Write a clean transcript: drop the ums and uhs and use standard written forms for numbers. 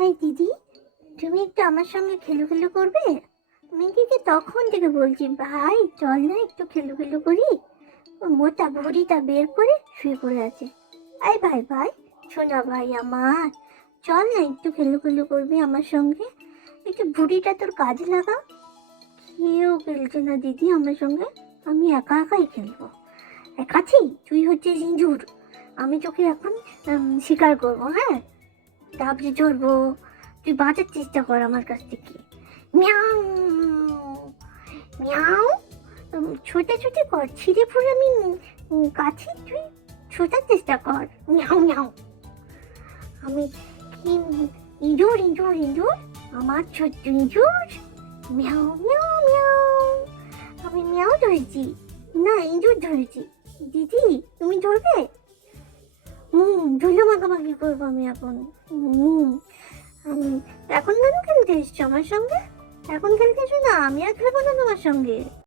High দিদি, তুমি একটু আমার সঙ্গে খেলু খেলু করবে? মেয়েটিকে তখন থেকে বলছি, ভাই চল না একটু খেলু খেলু করি। ও মোটা ভুঁড়িটা বের করে শুয়ে পড়ে আছে। আই ভাই ভাই, শোনা ভাই আমার, চল না একটু খেলু খেলু করবি আমার সঙ্গে, একটু ভুঁড়িটা তোর কাজে লাগা। কেউ খেলছে না দিদি আমার সঙ্গে, আমি একা একাই খেলবো। একাছি, তুই হচ্ছে ইঁদুর, আমি তোকে এখন শিকার করবো। হ্যাঁ, তারপরে চড়বো, তুই বাঁচার চেষ্টা কর আমার কাছ থেকে। মিয়াও মিয়াও, ছোটাছুটি কর, ছিঁড়ে ফুড়ে আমি কাছি, তুই ছোটার চেষ্টা কর। মিয়াও মিয়াও, আমি কি ইঁদুর ইঁদুর ইঁদুর, আমার ছোট্ট ইঁদুর। মিয়াও মিয়াও মিয়াও, আমি মিয়াও ধরেছি, না ইঁদুর ধরেছি। দিদি তুমি ধরবে? ধুলো মাখামাখি করবো আমি এখন। আমি এখন কেন খেলতে এসছো আমার সঙ্গে? এখন খেলতে এসো না, আমি আর খেলবো না তোমার সঙ্গে।